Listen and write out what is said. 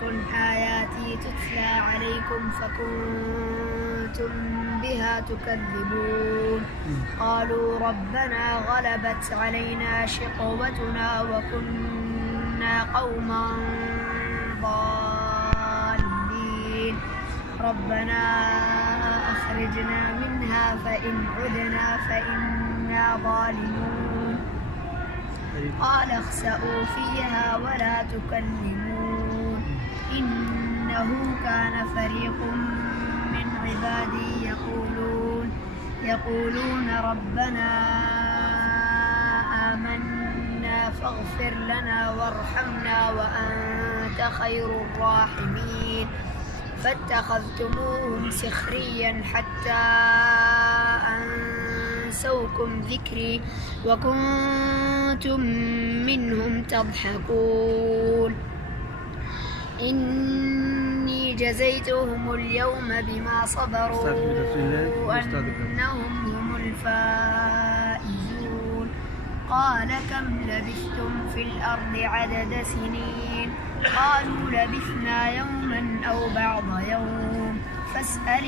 تكن آياتي تتلى عليكم فكنتم بها تكذبون قالوا ربنا غلبت علينا شقوتنا وكنا قوما ضالين ربنا أخرجنا منها فإن عدنا فإنا ظالمون قال اخسئوا فيها ولا تكلمون إنه كان فريق من عبادي يقولون ربنا آمنا فاغفر لنا وارحمنا وأنت خير الراحمين فاتخذتموهم سخريا حتى أنسوكم ذكري وكنتم منهم تضحكون إني جزيتهم اليوم بما صبروا أنهم هم الفائزون قال كم لبثتم في الأرض عدد سنين قالوا لبثنا يوما أو بعض يوم فاسأل